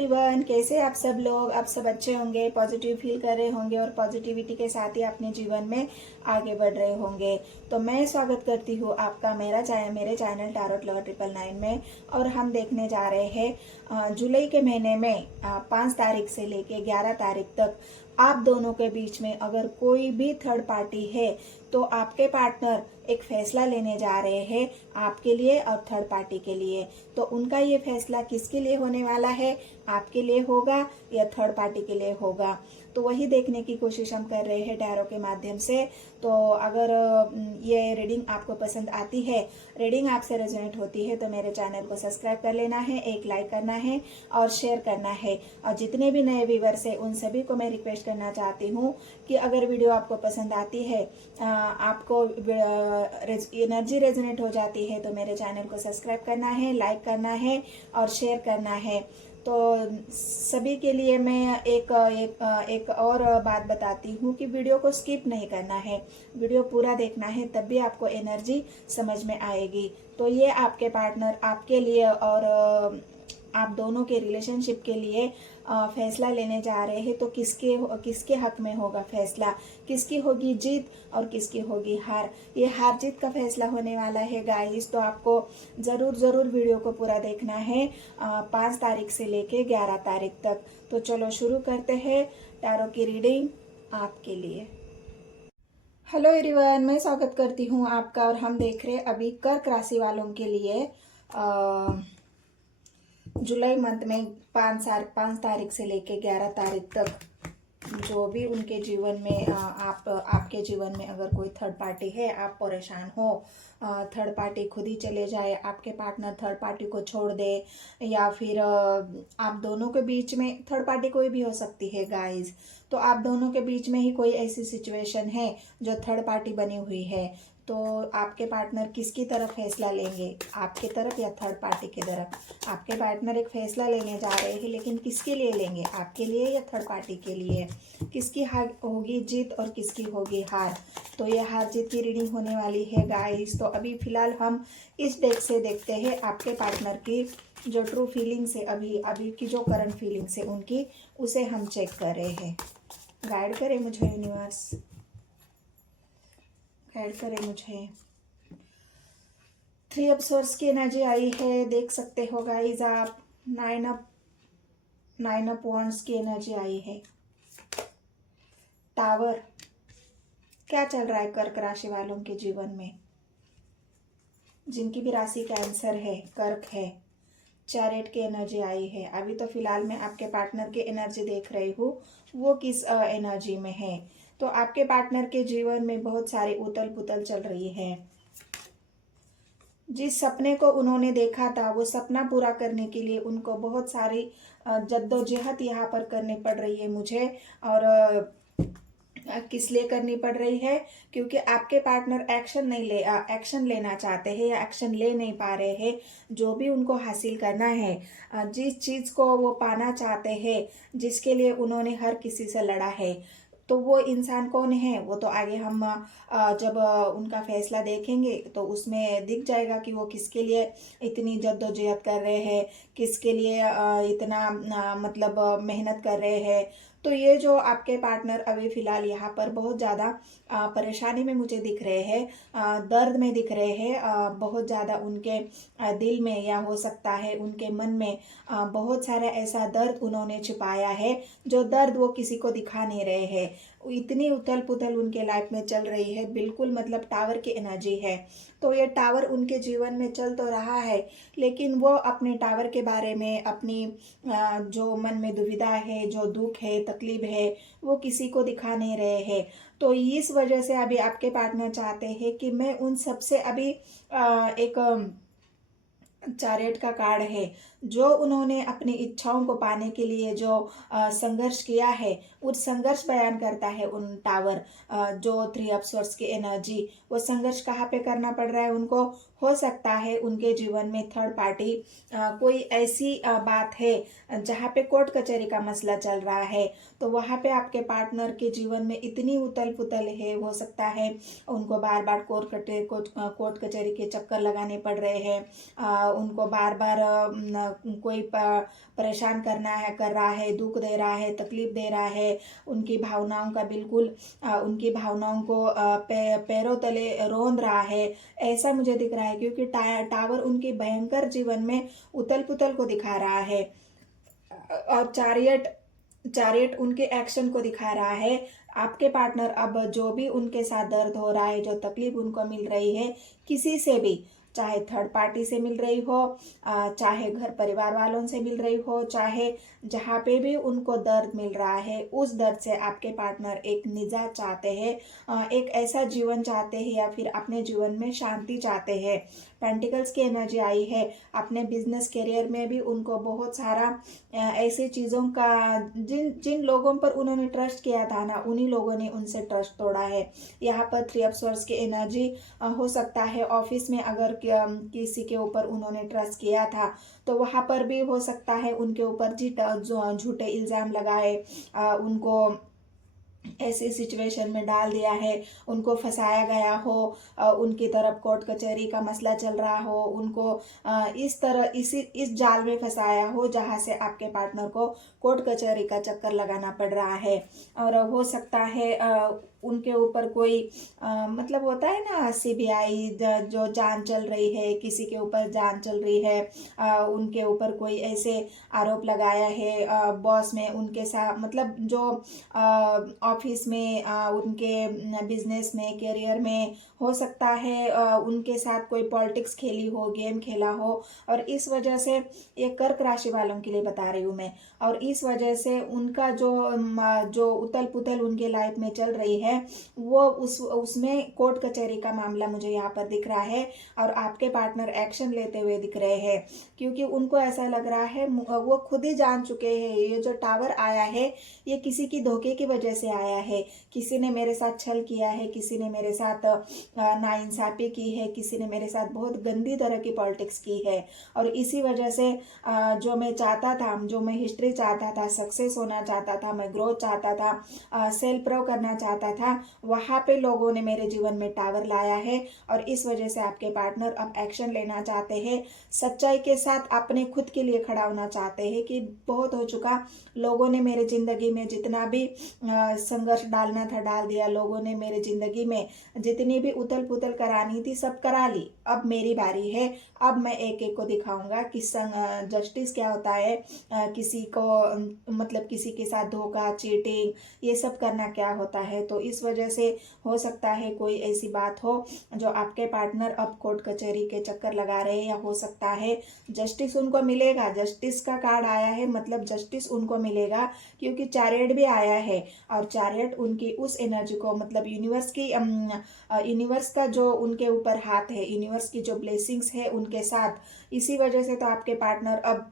Everyone, कैसे आप सब लोग। आप सब अच्छे होंगे, पॉजिटिव फील कर रहे होंगे और पॉजिटिविटी के साथ ही अपने जीवन में आगे बढ़ रहे होंगे। तो मैं स्वागत करती हूँ आपका मेरे चैनल टैरोट लवर 999 में। और हम देखने जा रहे हैं जुलाई के महीने में 5 तारीख से लेके 11 तारीख तक आप दोनों के बीच में अगर कोई भी थर्ड पार्टी है तो आपके पार्टनर एक फैसला लेने जा रहे हैं आपके लिए और थर्ड पार्टी के लिए। तो उनका ये फैसला किसके लिए होने वाला है, आपके लिए होगा या थर्ड पार्टी के लिए होगा, तो वही देखने की कोशिश हम कर रहे हैं टैरो के माध्यम से। तो अगर ये रीडिंग आपको पसंद आती है, रीडिंग आपसे रेजोनेट होती है, तो मेरे चैनल को सब्सक्राइब कर लेना है, एक लाइक करना है और शेयर करना है। और जितने भी नए व्यूअर्स हैं उन सभी को मैं रिक्वेस्ट करना चाहती हूँ कि अगर वीडियो आपको पसंद आती है, आपको एनर्जी रेजोनेट हो जाती है, तो मेरे चैनल को सब्सक्राइब करना है, लाइक करना है और शेयर करना है। तो सभी के लिए मैं एक और बात बताती हूँ कि वीडियो को स्किप नहीं करना है, वीडियो पूरा देखना है, तब भी आपको एनर्जी समझ में आएगी। तो ये आपके पार्टनर आपके लिए और आप दोनों के रिलेशनशिप के लिए फैसला लेने जा रहे हैं। तो किसके हक में होगा फैसला, किसकी होगी जीत और किसकी होगी हार, ये हार जीत का फैसला होने वाला है गाइस। तो आपको जरूर वीडियो को पूरा देखना है 5 तारीख से लेके 11 तारीख तक। तो चलो शुरू करते हैं टैरो की रीडिंग आपके लिए। हेलो एवरीवन, मैं स्वागत करती हूँ आपका। और हम देख रहे हैं अभी कर्क राशि वालों के लिए जुलाई मंथ में 5 तारीख से लेके 11 तारीख तक जो भी उनके जीवन में आपके जीवन में अगर कोई थर्ड पार्टी है, आप परेशान हो, थर्ड पार्टी खुद ही चले जाए, आपके पार्टनर थर्ड पार्टी को छोड़ दे, या फिर आप दोनों के बीच में थर्ड पार्टी कोई भी हो सकती है गाइस। तो आप दोनों के बीच में ही कोई ऐसी सिचुएशन है जो थर्ड पार्टी बनी हुई है, तो आपके पार्टनर किसकी तरफ फैसला लेंगे, आपके तरफ या थर्ड पार्टी की तरफ। आपके पार्टनर एक फैसला लेने जा रहे हैं, लेकिन किसके लिए लेंगे, आपके लिए या थर्ड पार्टी के लिए। किसकी होगी जीत और किसकी होगी हार। तो ये हार जीत की रीडिंग होने वाली है गाइस। तो अभी फिलहाल हम इस डेक से देखते हैं आपके पार्टनर की जो ट्रू फीलिंग्स है, अभी की जो करंट फीलिंग्स है उनकी, उसे हम चेक कर रहे हैं। गाइड करें मुझे यूनिवर्स, गाइड करें मुझे। 3 ऑफ सोर्स की एनर्जी आई है, देख सकते हो गाइस आप। 9 ऑफ वॉन्ड्स की एनर्जी आई है। टावर, क्या चल रहा है कर्क राशि वालों के जीवन में, जिनकी भी राशि कैंसर है, कर्क है। चैरियट की एनर्जी आई है। अभी तो फिलहाल मैं आपके पार्टनर की एनर्जी देख रही हूँ, वो किस एनर्जी में है। तो आपके पार्टनर के जीवन में बहुत सारी उथल पुथल चल रही है। जिस सपने को उन्होंने देखा था, वो सपना पूरा करने के लिए उनको बहुत सारी जद्दोजहद यहाँ पर करनी पड़ रही है मुझे। और किस लिए करनी पड़ रही है, क्योंकि आपके पार्टनर एक्शन लेना चाहते हैं या एक्शन ले नहीं पा रहे हैं। जो भी उनको हासिल करना है, जिस चीज़ को वो पाना चाहते हैं, जिसके लिए उन्होंने हर किसी से लड़ा है, तो वो इंसान कौन है वो तो आगे हम जब उनका फैसला देखेंगे तो उसमें दिख जाएगा कि वो किसके लिए इतनी जद्दोजहद कर रहे हैं, किसके लिए इतना मतलब मेहनत कर रहे हैं। तो ये जो आपके पार्टनर अभी फिलहाल यहाँ पर बहुत ज़्यादा परेशानी में मुझे दिख रहे हैं, दर्द में दिख रहे हैं, बहुत ज़्यादा उनके दिल में या हो सकता है उनके मन में बहुत सारा ऐसा दर्द उन्होंने छिपाया है, जो दर्द वो किसी को दिखा नहीं रहे हैं। इतनी उथल पुथल उनके लाइफ में चल रही है, बिल्कुल मतलब टावर की एनर्जी है। तो ये टावर उनके जीवन में चल तो रहा है, लेकिन वो अपने टावर के बारे में, अपनी जो मन में दुविधा है, जो दुख है, तकलीफ है, वो किसी को दिखा नहीं रहे हैं। तो इस वजह से अभी आपके पार्टनर चाहते हैं कि मैं उन सबसे अभी एक चैरियट का कार्ड है, जो उन्होंने अपनी इच्छाओं को पाने के लिए जो संघर्ष किया है, उस संघर्ष बयान करता है उन टावर। जो 3 ऑफ सोर्स की एनर्जी, वो संघर्ष कहाँ पे करना पड़ रहा है उनको। हो सकता है उनके जीवन में थर्ड पार्टी कोई ऐसी बात है जहाँ पे कोर्ट कचहरी का मसला चल रहा है, तो वहाँ पे आपके पार्टनर के जीवन में इतनी उथल पुथल है, हो सकता है उनको बार बार कोर्ट कचहरी के चक्कर लगाने पड़ रहे हैं। उनको बार बार कोई परेशान कर रहा है, दुख दे रहा है, तकलीफ दे रहा है, उनकी भावनाओं का बिल्कुल उनकी भावनाओं को पैरों तले रौंद रहा है, ऐसा मुझे दिख रहा है। क्योंकि टावर उनकी भयंकर जीवन में उथल पुथल को दिखा रहा है, और चैरियट उनके एक्शन को दिखा रहा है। आपके पार्टनर अब जो भी उनके साथ दर्द हो रहा है, जो तकलीफ उनको मिल रही है, किसी से भी, चाहे थर्ड पार्टी से मिल रही हो, चाहे घर परिवार वालों से मिल रही हो, चाहे जहाँ पे भी उनको दर्द मिल रहा है, उस दर्द से आपके पार्टनर एक निजात चाहते हैं, एक ऐसा जीवन चाहते हैं, या फिर अपने जीवन में शांति चाहते हैं। पेंटिकल्स की एनर्जी आई है। अपने बिजनेस करियर में भी उनको बहुत सारा ऐसी चीज़ों का, जिन लोगों पर उन्होंने ट्रस्ट किया था ना, उन्हीं लोगों ने उनसे ट्रस्ट तोड़ा है। यहाँ पर 3 ऑफ सॉर्ड्स की एनर्जी हो सकता है ऑफिस में अगर किसी के ऊपर उन्होंने ट्रस्ट किया था, तो वहाँ पर भी हो सकता है उनके ऊपर झूठे इल्ज़ाम लगाए, उनको ऐसी सिचुएशन में डाल दिया है, उनको फंसाया गया हो, उनकी तरफ कोर्ट कचहरी का मसला चल रहा हो, उनको इस तरह इस जाल में फंसाया हो जहां से आपके पार्टनर को कोर्ट कचहरी का चक्कर लगाना पड़ रहा है। और हो सकता है उनके ऊपर कोई मतलब होता है ना, सीबीआई जो जांच चल रही है, किसी के ऊपर जांच चल रही है, उनके ऊपर कोई ऐसे आरोप लगाया है बॉस में उनके साथ, मतलब जो ऑफिस में, उनके बिजनेस में, करियर में, हो सकता है उनके साथ कोई पॉलिटिक्स खेली हो, गेम खेला हो, और इस वजह से ये कर्क राशि वालों के लिए बता रही हूँ मैं, और इस वजह से उनका जो उथल पुथल उनके लाइफ में चल रही है, वो उसमें कोर्ट कचहरी का मामला मुझे यहाँ पर दिख रहा है, और आपके पार्टनर एक्शन लेते हुए दिख रहे हैं। क्योंकि उनको ऐसा लग रहा है, वो खुद ही जान चुके हैं, ये जो टावर आया है ये किसी की धोखे की वजह से आया है, किसी ने मेरे साथ छल किया है, किसी ने मेरे साथ नाइंसाफी की है, किसी ने मेरे साथ बहुत गंदी तरह की पॉलिटिक्स की है, और इसी वजह से जो मैं चाहता था, जो मैं हिस्ट्री चाहता था, सक्सेस होना चाहता था, मैं ग्रोथ चाहता था, सेल्फ प्रूव करना चाहता था, वहाँ पे लोगों ने मेरे जीवन में टावर लाया है, और इस वजह से आपके पार्टनर अब एक्शन लेना चाहते हैं, सच्चाई के साथ अपने खुद के लिए खड़ा होना चाहते हैं कि बहुत हो चुका, लोगों ने मेरे जिंदगी में जितना भी संघर्ष डालना था डाल दिया, लोगों ने मेरे जिंदगी में जितनी भी उथल पुथल करानी थी सब करा ली, अब मेरी बारी है, अब मैं एक एक को दिखाऊंगा कि जस्टिस क्या होता है, किसी को मतलब किसी के साथ धोखा, चीटिंग, ये सब करना क्या होता है। तो इस वजह से हो सकता है कोई ऐसी बात हो जो आपके पार्टनर अब कोर्ट कचहरी के चक्कर लगा रहे हैं, या हो सकता है जस्टिस उनको मिलेगा। जस्टिस का कार्ड आया है, मतलब जस्टिस उनको मिलेगा, क्योंकि चैरियट भी आया है, और चैरियट उनकी उस एनर्जी को, मतलब यूनिवर्स का जो उनके ऊपर हाथ है, यूनिवर्स की जो ब्लेसिंग्स है उनके साथ, इसी वजह से तो आपके पार्टनर अब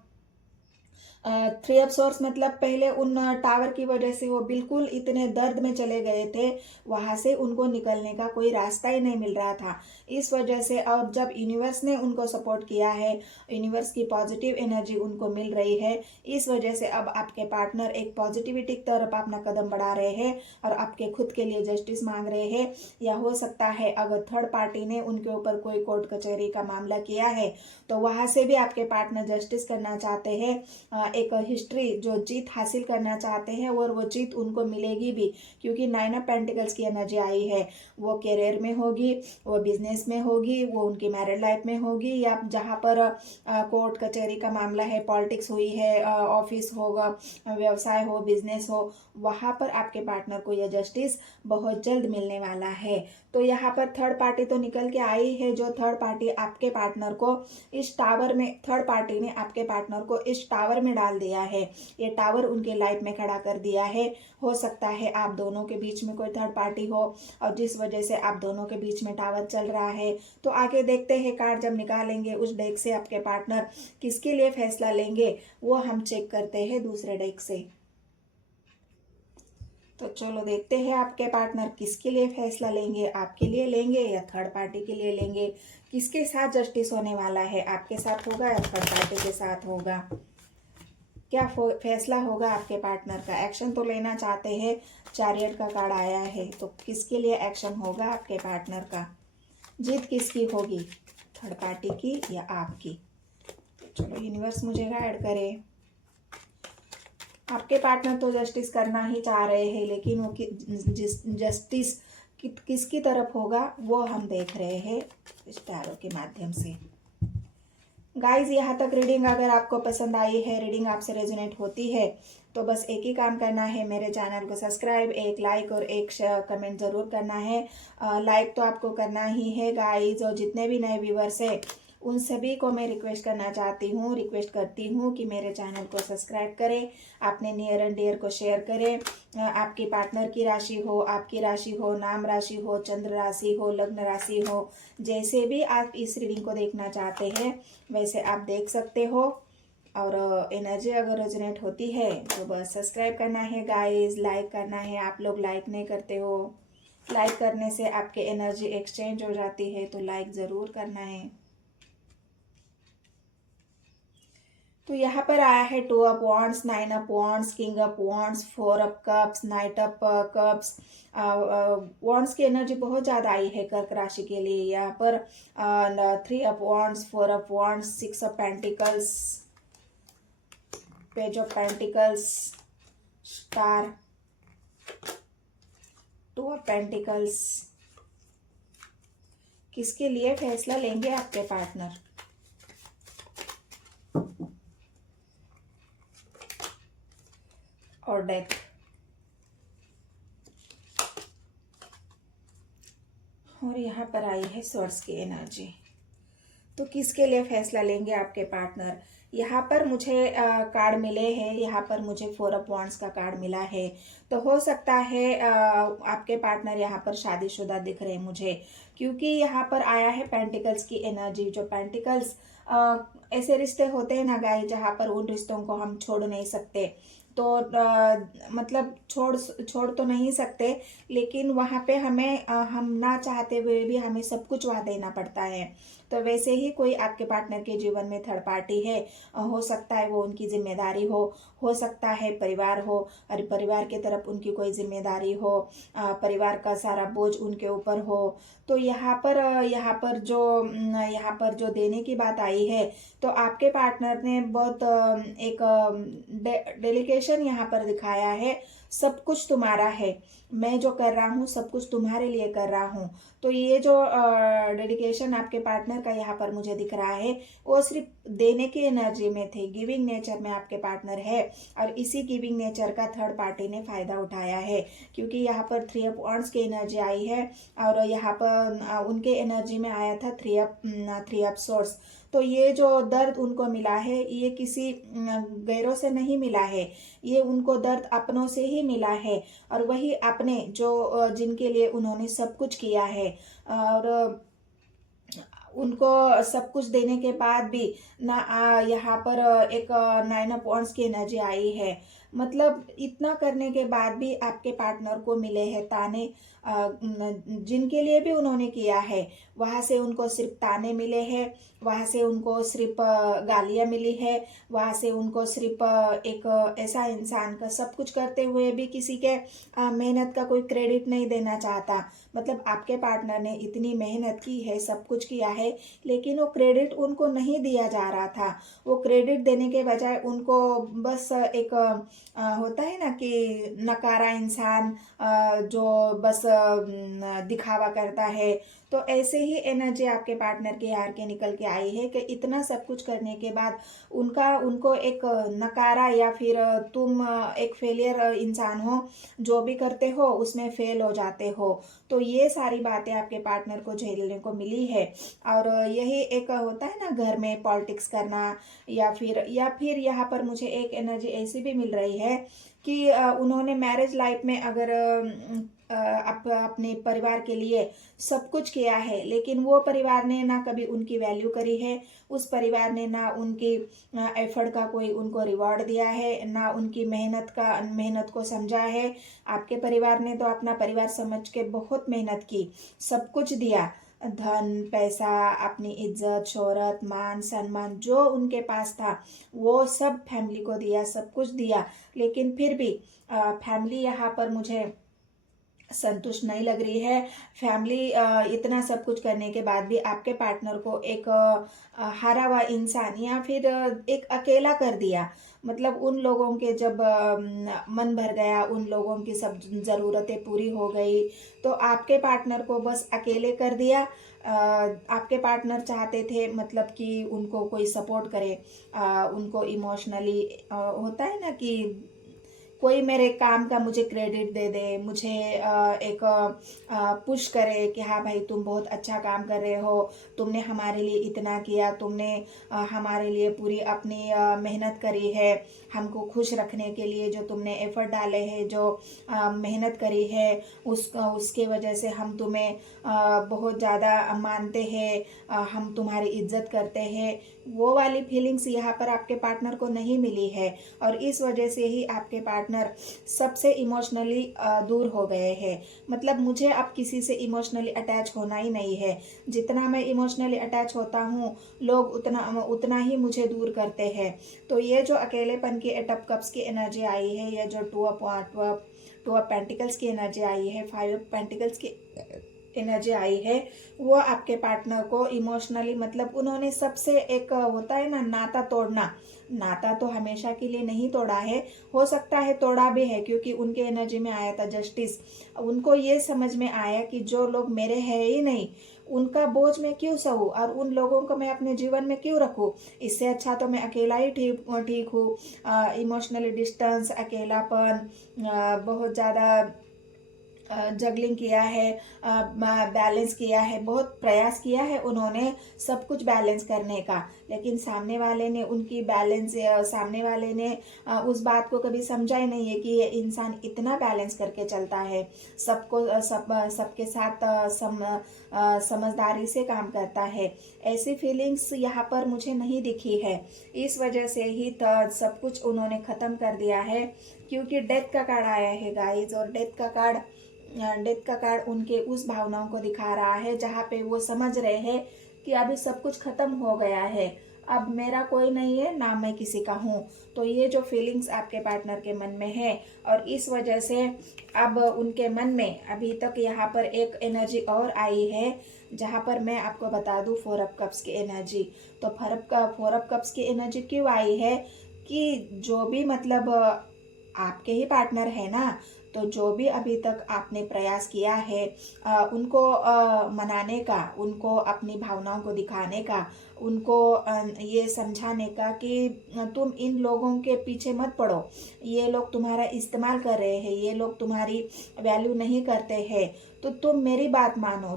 3 ऑफ सॉर्ड्स, मतलब पहले उन टावर की वजह से वो बिल्कुल इतने दर्द में चले गए थे, वहां से उनको निकलने का कोई रास्ता ही नहीं मिल रहा था। इस वजह से अब जब यूनिवर्स ने उनको सपोर्ट किया है, यूनिवर्स की पॉजिटिव एनर्जी उनको मिल रही है, इस वजह से अब आपके पार्टनर एक पॉजिटिविटी की तरफ अपना कदम बढ़ा रहे हैं, और आपके खुद के लिए जस्टिस मांग रहे हैं। या हो सकता है अगर थर्ड पार्टी ने उनके ऊपर कोई कोर्ट कचहरी का मामला किया है, तो वहां से भी आपके पार्टनर जस्टिस करना चाहते हैं, एक हिस्ट्री जो जीत हासिल करना चाहते हैं, और वो जीत उनको मिलेगी भी, क्योंकि 9 ऑफ पेंटिकल्स की एनर्जी आई है। वो करियर में होगी, वो बिजनेस में होगी, वो उनकी मैरिड लाइफ में होगी, या जहाँ पर कोर्ट कचहरी का मामला है, पॉलिटिक्स हुई है, ऑफिस होगा, व्यवसाय हो, बिजनेस हो, वहाँ पर आपके पार्टनर को यह जस्टिस बहुत जल्द मिलने वाला है। तो यहाँ पर थर्ड पार्टी तो निकल के आई है, जो थर्ड पार्टी आपके पार्टनर को इस टावर में, थर्ड पार्टी ने आपके पार्टनर को इस टावर में डाल दिया है, ये टावर उनके लाइफ में खड़ा कर दिया है। हो सकता है आप दोनों के बीच में कोई थर्ड पार्टी हो, और जिस वजह से आप दोनों के बीच में टावर चल रहा है। तो आगे देखते हैं, कार्ड जब निकालेंगे उस डेक से आपके पार्टनर किसके लिए फैसला लेंगे, वो हम चेक करते हैं दूसरे डेक से। तो चलो देखते हैं आपके पार्टनर किसके लिए फैसला लेंगे, आपके लिए लेंगे या थर्ड पार्टी के लिए लेंगे, किसके साथ जस्टिस होने वाला है, आपके साथ होगा या थर्ड पार्टी के साथ होगा, क्या फैसला होगा आपके पार्टनर का। एक्शन तो लेना चाहते हैं, चैरियट का कार्ड आया है, तो किसके लिए एक्शन होगा आपके पार्टनर का, जीत किसकी होगी, थर्ड पार्टी की या आपकी। चलो यूनिवर्स मुझे गाइड करे। आपके पार्टनर तो जस्टिस करना ही चाह रहे हैं, लेकिन वो जस्टिस किसकी तरफ होगा वो हम देख रहे हैं इस टैरो के माध्यम से। गाइज, यहाँ तक रीडिंग अगर आपको पसंद आई है, रीडिंग आपसे रेजोनेट होती है, तो बस एक ही काम करना है, मेरे चैनल को सब्सक्राइब, एक लाइक और एक कमेंट ज़रूर करना है। लाइक तो आपको करना ही है गाइज, और जितने भी नए व्यूवर्स हैं उन सभी को मैं रिक्वेस्ट करती हूँ कि मेरे चैनल को सब्सक्राइब करें, अपने नियर एंड डियर को शेयर करें। आपके पार्टनर की राशि हो, आपकी राशि हो, नाम राशि हो, चंद्र राशि हो, लग्न राशि हो, जैसे भी आप इस रीडिंग को देखना चाहते हैं वैसे आप देख सकते हो। और एनर्जी अगर रेजोनेट होती है तो बस सब्सक्राइब करना है गाइस, लाइक करना है। आप लोग लाइक नहीं करते हो, लाइक करने से आपके एनर्जी एक्सचेंज हो जाती है, तो लाइक ज़रूर करना है। तो यहाँ पर आया है 2 of wands, 9 of wands, king of wands, 4 of cups, night of cups. Wands की एनर्जी बहुत ज़्यादा आई है कर्क राशि के लिए। यहाँ पर 3 of wands, 4 of wands, 6 of pentacles, page of pentacles, star, 2 of pentacles. किसके लिए फैसला लेंगे आपके पार्टनर? और डेथ। और यहाँ पर आई है सोर्स की एनर्जी। तो किसके लिए फैसला लेंगे आपके पार्टनर? यहाँ पर मुझे कार्ड मिले हैं, यहाँ पर मुझे 4 ऑफ वॉन्ड्स का कार्ड मिला है। तो हो सकता है आपके पार्टनर यहाँ पर शादीशुदा दिख रहे हैं मुझे, क्योंकि यहाँ पर आया है पेंटिकल्स की एनर्जी। जो पेंटिकल्स ऐसे रिश्ते होते हैं ना गाइस, जहाँ पर उन रिश्तों को हम छोड़ नहीं सकते। तो मतलब छोड़ तो नहीं सकते, लेकिन वहाँ पे हमें हम ना चाहते हुए भी हमें सब कुछ वहाँ देना पड़ता है। तो वैसे ही कोई आपके पार्टनर के जीवन में थर्ड पार्टी है, हो सकता है वो उनकी जिम्मेदारी हो सकता है परिवार हो, और परिवार के तरफ उनकी कोई जिम्मेदारी हो, परिवार का सारा बोझ उनके ऊपर हो। तो यहाँ पर जो देने की बात आई है, तो आपके पार्टनर ने बहुत एक डेलिकेशन यहाँ पर दिखाया है। सब कुछ तुम्हारा है, मैं जो कर रहा हूँ सब कुछ तुम्हारे लिए कर रहा हूँ। तो ये जो डेडिकेशन आपके पार्टनर का यहाँ पर मुझे दिख रहा है, वो सिर्फ देने की एनर्जी में थे, गिविंग नेचर में आपके पार्टनर है। और इसी गिविंग नेचर का थर्ड पार्टी ने फायदा उठाया है, क्योंकि यहाँ पर 3 ऑफ वॉन्ड्स की एनर्जी आई है, और यहाँ पर उनके एनर्जी में आया था 3 ऑफ सोर्स। तो ये जो दर्द उनको मिला है, ये किसी गैरों से नहीं मिला है, ये उनको दर्द अपनों से ही मिला है। और वही अपने जो जिनके लिए उन्होंने सब कुछ किया है, और उनको सब कुछ देने के बाद भी ना यहाँ पर एक 9 ऑफ वॉन्ड्स की एनर्जी आई है। मतलब इतना करने के बाद भी आपके पार्टनर को मिले हैं ताने, जिनके लिए भी उन्होंने किया है वहाँ से उनको सिर्फ ताने मिले हैं, वहाँ से उनको सिर्फ गालियाँ मिली है, वहाँ से उनको सिर्फ एक ऐसा इंसान का सब कुछ करते हुए भी किसी के मेहनत का कोई क्रेडिट नहीं देना चाहता। मतलब आपके पार्टनर ने इतनी मेहनत की है, सब कुछ किया है, लेकिन वो क्रेडिट उनको नहीं दिया जा रहा था। वो क्रेडिट देने के बजाय उनको बस एक होता है ना कि नकारा इंसान जो बस दिखावा करता है। तो ऐसे ही एनर्जी आपके पार्टनर के हार के निकल के आई है कि इतना सब कुछ करने के बाद उनको एक नकारा, या फिर तुम एक फेलियर इंसान हो, जो भी करते हो उसमें फेल हो जाते हो। तो ये सारी बातें आपके पार्टनर को झेलने को मिली है। और यही एक होता है ना घर में पॉलिटिक्स करना, या फिर यहाँ पर मुझे एक एनर्जी ऐसी भी मिल रही है कि उन्होंने मैरिज लाइफ में अगर अपने परिवार के लिए सब कुछ किया है, लेकिन वो परिवार ने ना कभी उनकी वैल्यू करी है, उस परिवार ने ना उनकी एफर्ट का कोई उनको रिवॉर्ड दिया है, ना उनकी मेहनत को समझा है। आपके परिवार ने तो अपना परिवार समझ के बहुत मेहनत की, सब कुछ दिया, धन पैसा, अपनी इज्जत शोहरत मान सम्मान जो उनके पास था वो सब फैमिली को दिया, सब कुछ दिया। लेकिन फिर भी फैमिली यहाँ पर मुझे संतुष्ट नहीं लग रही है। फैमिली इतना सब कुछ करने के बाद भी आपके पार्टनर को एक हारा हुआ इंसान या फिर एक अकेला कर दिया। मतलब उन लोगों के जब मन भर गया, उन लोगों की सब ज़रूरतें पूरी हो गई, तो आपके पार्टनर को बस अकेले कर दिया। आपके पार्टनर चाहते थे मतलब कि उनको कोई सपोर्ट करे, उनको इमोशनली होता है ना कि कोई मेरे काम का मुझे क्रेडिट दे दे, मुझे एक पुश करे कि हाँ भाई तुम बहुत अच्छा काम कर रहे हो, तुमने हमारे लिए इतना किया, तुमने हमारे लिए पूरी अपनी मेहनत करी है, हमको खुश रखने के लिए जो तुमने एफर्ट डाले हैं, जो मेहनत करी है, उसके वजह से हम तुम्हें बहुत ज़्यादा मानते हैं, हम तुम्हारी इज्जत करते हैं। वो वाली फीलिंग्स यहाँ पर आपके पार्टनर को नहीं मिली है, और इस वजह से ही आपके पार्टनर सबसे इमोशनली दूर हो गए हैं। मतलब मुझे अब किसी से इमोशनली अटैच होना ही नहीं है। जितना मैं इमोशनली अटैच होता हूँ, लोग उतना उतना ही मुझे दूर करते हैं। तो ये जो अकेलेपन की एट ऑफ कप्स की एनर्जी आई है, ये जो टू ऑफ पेंटिकल्स की एनर्जी आई है, 5 ऑफ पेंटिकल्स की एनर्जी आई है, वो आपके पार्टनर को इमोशनली मतलब उन्होंने सबसे एक होता है ना नाता तोड़ना, नाता तो हमेशा के लिए नहीं तोड़ा है, हो सकता है तोड़ा भी है, क्योंकि उनके एनर्जी में आया था जस्टिस। उनको ये समझ में आया कि जो लोग मेरे हैं ही नहीं, उनका बोझ मैं क्यों सहूँ और उन लोगों को मैं अपने जीवन में क्यों रखूँ। इससे अच्छा तो मैं अकेला ही ठीक हूँ। इमोशनली डिस्टेंस, अकेलापन, बहुत ज़्यादा जगलिंग किया है, बैलेंस किया है, बहुत प्रयास किया है उन्होंने सब कुछ बैलेंस करने का, लेकिन सामने वाले ने उनकी बैलेंस सामने वाले ने उस बात को कभी समझा ही नहीं है कि ये इंसान इतना बैलेंस करके चलता है, सबको सबके साथ समझदारी से काम करता है। ऐसी फीलिंग्स यहाँ पर मुझे नहीं दिखी है। इस वजह से ही सब कुछ उन्होंने ख़त्म कर दिया है, क्योंकि डेथ का कार्ड आया है गाइस, और डेथ का कार्ड उनके उस भावनाओं को दिखा रहा है जहाँ पे वो समझ रहे हैं कि अभी सब कुछ खत्म हो गया है, अब मेरा कोई नहीं है, ना मैं किसी का हूँ। तो ये जो फीलिंग्स आपके पार्टनर के मन में है, और इस वजह से अब उनके मन में अभी तक यहाँ पर एक एनर्जी और आई है, जहाँ पर मैं आपको बता दूँ 4 ऑफ कप्स की एनर्जी। तो 4 ऑफ कप्स की एनर्जी क्यों आई है कि जो भी मतलब आपके ही पार्टनर है ना, तो जो भी अभी तक आपने प्रयास किया है उनको मनाने का, उनको अपनी भावनाओं को दिखाने का, उनको ये समझाने का कि तुम इन लोगों के पीछे मत पड़ो, ये लोग तुम्हारा इस्तेमाल कर रहे हैं, ये लोग तुम्हारी वैल्यू नहीं करते हैं, तो तुम मेरी बात मानो,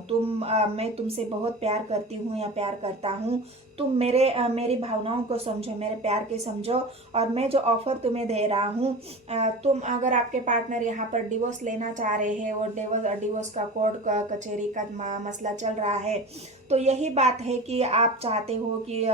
मैं तुमसे बहुत प्यार करती हूँ या प्यार करता हूँ, तुम मेरी भावनाओं को समझो, मेरे प्यार के समझो, और मैं जो ऑफर तुम्हें दे रहा हूँ, तुम अगर आपके पार्टनर यहाँ पर डिवोर्स लेना चाह रहे हैं और डिवोर्स का कोर्ट का कचहरी का मसला चल रहा है, तो यही बात है कि आप चाहते हो कि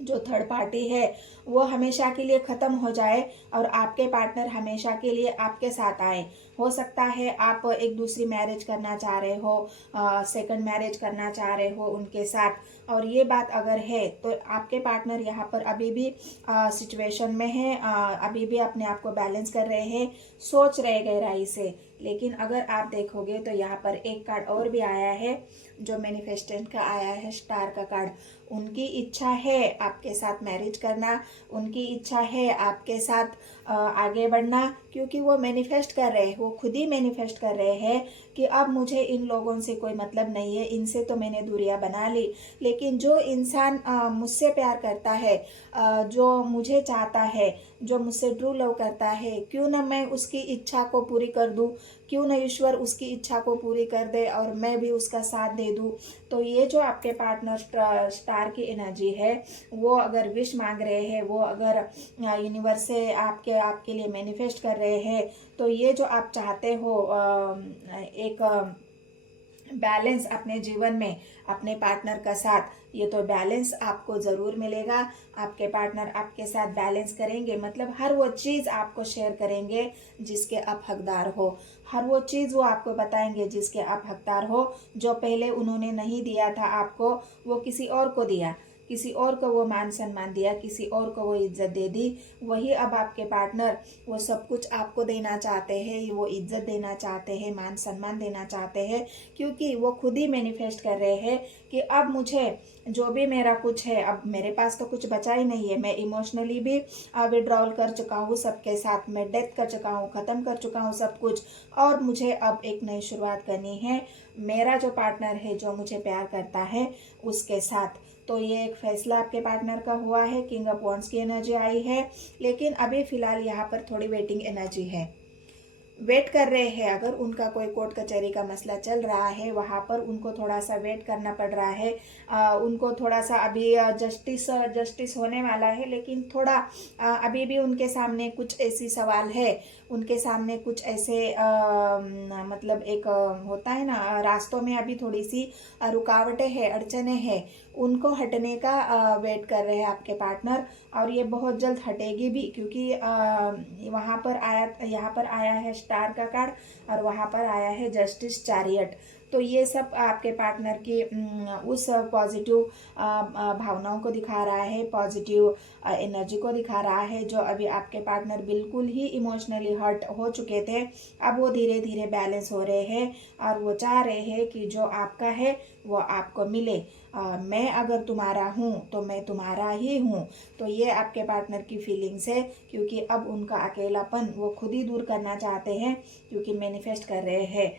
जो थर्ड पार्टी है वो हमेशा के लिए ख़त्म हो जाए और आपके पार्टनर हमेशा के लिए आपके साथ आए। हो सकता है आप एक दूसरी मैरिज करना चाह रहे हो, सेकंड मैरिज करना चाह रहे हो उनके साथ, और ये बात अगर है तो आपके पार्टनर यहाँ पर अभी भी सिचुएशन में है, अभी भी अपने आप को बैलेंस कर रहे हैं, सोच रहे गहराई से। लेकिन अगर आप देखोगे तो यहाँ पर एक कार्ड और भी आया है जो मैनिफेस्टेंट का आया है, स्टार का कार्ड। उनकी इच्छा है आपके साथ मैरिज करना, उनकी इच्छा है आपके साथ आगे बढ़ना, क्योंकि वो मैनिफेस्ट कर रहे हैं, वो खुद ही मैनिफेस्ट कर रहे हैं कि अब मुझे इन लोगों से कोई मतलब नहीं है, इनसे तो मैंने दूरियां बना ली, लेकिन जो इंसान मुझसे प्यार करता है, जो मुझे चाहता है, जो मुझसे ट्रू लव करता है, क्यों ना मैं उसकी इच्छा को पूरी कर दूं, क्यों ना ईश्वर उसकी इच्छा को पूरी कर दे और मैं भी उसका साथ दे दूं। तो ये जो आपके पार्टनर स्टार की एनर्जी है, वो अगर विश मांग रहे हैं, वो अगर यूनिवर्स से आपके लिए मैनिफेस्ट कर रहे हैं, तो ये जो आप चाहते हो एक बैलेंस अपने जीवन में अपने पार्टनर का साथ, ये तो बैलेंस आपको ज़रूर मिलेगा। आपके पार्टनर आपके साथ बैलेंस करेंगे, मतलब हर वो चीज़ आपको शेयर करेंगे जिसके आप हकदार हो, हर वो चीज़ वो आपको बताएंगे जिसके आप हकदार हो। जो पहले उन्होंने नहीं दिया था आपको, वो किसी और को दिया, किसी और को वो मान सम्मान दिया, किसी और को वो इज्जत दे दी, वही अब आपके पार्टनर वो सब कुछ आपको देना चाहते हैं, वो इज्जत देना चाहते हैं, मान सम्मान देना चाहते हैं, क्योंकि वो खुद ही मैनिफेस्ट कर रहे हैं कि अब मुझे जो भी मेरा कुछ है, अब मेरे पास तो कुछ बचा ही नहीं है, मैं इमोशनली भी विड्रॉल कर चुका हूँ सबके साथ, मैं डेथ कर चुका हूँ, ख़त्म कर चुका हूँ सब कुछ, और मुझे अब एक नई शुरुआत करनी है मेरा जो पार्टनर है, जो मुझे प्यार करता है, उसके साथ। तो ये एक फैसला आपके पार्टनर का हुआ है, किंग ऑफ वॉन्ड्स की एनर्जी आई है, लेकिन अभी फिलहाल यहाँ पर थोड़ी वेटिंग एनर्जी है, वेट कर रहे हैं। अगर उनका कोई कोर्ट कचहरी का मसला चल रहा है, वहाँ पर उनको थोड़ा सा वेट करना पड़ रहा है, उनको थोड़ा सा अभी जस्टिस होने वाला है, लेकिन थोड़ा अभी भी उनके सामने कुछ ऐसी सवाल है, उनके सामने कुछ ऐसे मतलब एक होता है ना, रास्तों में अभी थोड़ी सी रुकावटें हैं, अड़चने हैं, उनको हटने का वेट कर रहे हैं आपके पार्टनर, और ये बहुत जल्द हटेगी भी, क्योंकि यहाँ पर आया है स्टार का कार्ड, और वहाँ पर आया है जस्टिस चैरियट। तो ये सब आपके पार्टनर की उस पॉजिटिव भावनाओं को दिखा रहा है, पॉजिटिव एनर्जी को दिखा रहा है, जो अभी आपके पार्टनर बिल्कुल ही इमोशनली हर्ट हो चुके थे, अब वो धीरे धीरे बैलेंस हो रहे हैं, और वो चाह रहे हैं कि जो आपका है वो आपको मिले। मैं अगर तुम्हारा हूँ तो मैं तुम्हारा ही हूँ। तो ये आपके पार्टनर की फीलिंग्स है, क्योंकि अब उनका अकेलापन वो खुद ही दूर करना चाहते हैं, क्योंकि मैनिफेस्ट कर रहे हैं।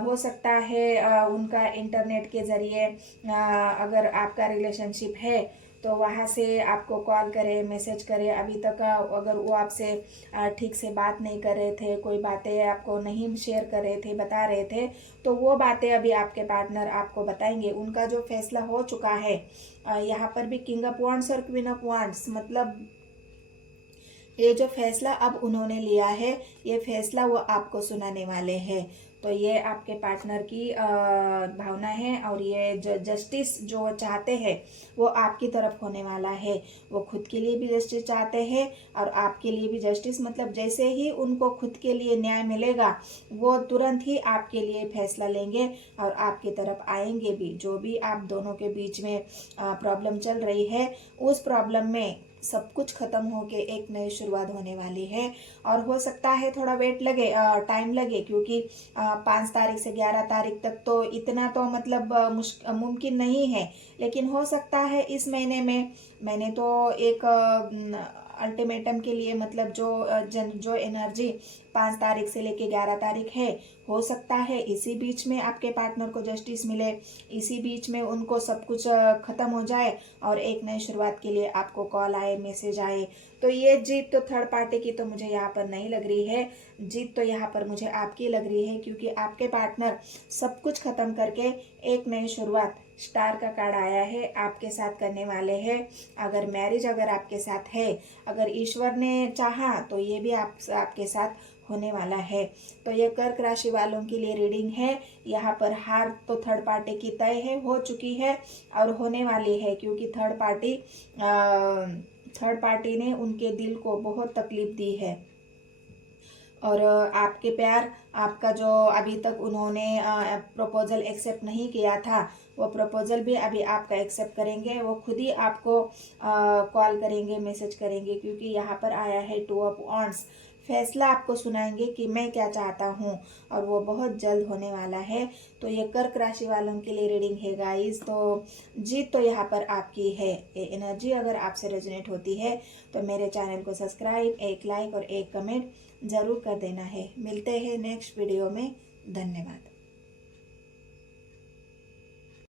हो सकता है उनका इंटरनेट के ज़रिए अगर आपका रिलेशनशिप है तो वहाँ से आपको कॉल करे, मैसेज करे। अभी तक अगर वो आपसे ठीक से बात नहीं कर रहे थे, कोई बातें आपको नहीं शेयर कर रहे थे, बता रहे थे, तो वो बातें अभी आपके पार्टनर आपको बताएंगे। उनका जो फैसला हो चुका है, यहाँ पर भी किंग ऑफ वॉन्ड्स और क्वीन ऑफ वॉन्ड्स, मतलब ये जो फैसला अब उन्होंने लिया है, ये फैसला वो आपको सुनाने वाले हैं। तो ये आपके पार्टनर की भावना है, और ये जस्टिस जो चाहते हैं वो आपकी तरफ होने वाला है। वो खुद के लिए भी जस्टिस चाहते हैं, और आपके लिए भी जस्टिस, मतलब जैसे ही उनको खुद के लिए न्याय मिलेगा, वो तुरंत ही आपके लिए फैसला लेंगे और आपकी तरफ आएंगे भी। जो भी आप दोनों के बीच में प्रॉब्लम चल रही है, उस प्रॉब्लम में सब कुछ खत्म होके एक नई शुरुआत होने वाली है। और हो सकता है थोड़ा वेट लगे, टाइम लगे, क्योंकि 5 तारीख से 11 तारीख तक तो इतना तो मतलब मुमकिन नहीं है, लेकिन हो सकता है इस महीने में। मैंने तो एक अल्टीमेटम के लिए, मतलब जो एनर्जी 5 तारीख से लेके 11 तारीख है, हो सकता है इसी बीच में आपके पार्टनर को जस्टिस मिले, इसी बीच में उनको सब कुछ खत्म हो जाए, और एक नई शुरुआत के लिए आपको कॉल आए, मैसेज आए। तो ये जीत तो थर्ड पार्टी की तो मुझे यहाँ पर नहीं लग रही है, जीत तो यहाँ पर मुझे आपकी लग रही है, क्योंकि आपके पार्टनर सब कुछ खत्म करके एक नई शुरुआत, स्टार का कार्ड आया है, आपके साथ करने वाले हैं। अगर मैरिज अगर आपके साथ है, अगर ईश्वर ने चाहा तो ये भी आपके साथ होने वाला है। तो ये कर्क राशि वालों के लिए रीडिंग है। यहाँ पर हार तो थर्ड पार्टी की तय है, हो चुकी है और होने वाली है, क्योंकि थर्ड पार्टी ने उनके दिल को बहुत तकलीफ दी है। और आपके प्यार, आपका जो अभी तक उन्होंने प्रपोजल एक्सेप्ट नहीं किया था, वो प्रपोजल भी अभी आपका एक्सेप्ट करेंगे। वो खुद ही आपको कॉल करेंगे, मैसेज करेंगे, क्योंकि यहाँ पर आया है 2 ऑफ वॉन्ड्स। फैसला आपको सुनाएंगे कि मैं क्या चाहता हूँ, और वो बहुत जल्द होने वाला है। तो ये कर्क राशि वालों के लिए रीडिंग है गाइस। तो जीत तो यहाँ पर आपकी है। ये एनर्जी अगर आपसे रेजोनेट होती है तो मेरे चैनल को सब्सक्राइब, एक लाइक और एक कमेंट ज़रूर कर देना है। मिलते हैं नेक्स्ट वीडियो में। धन्यवाद।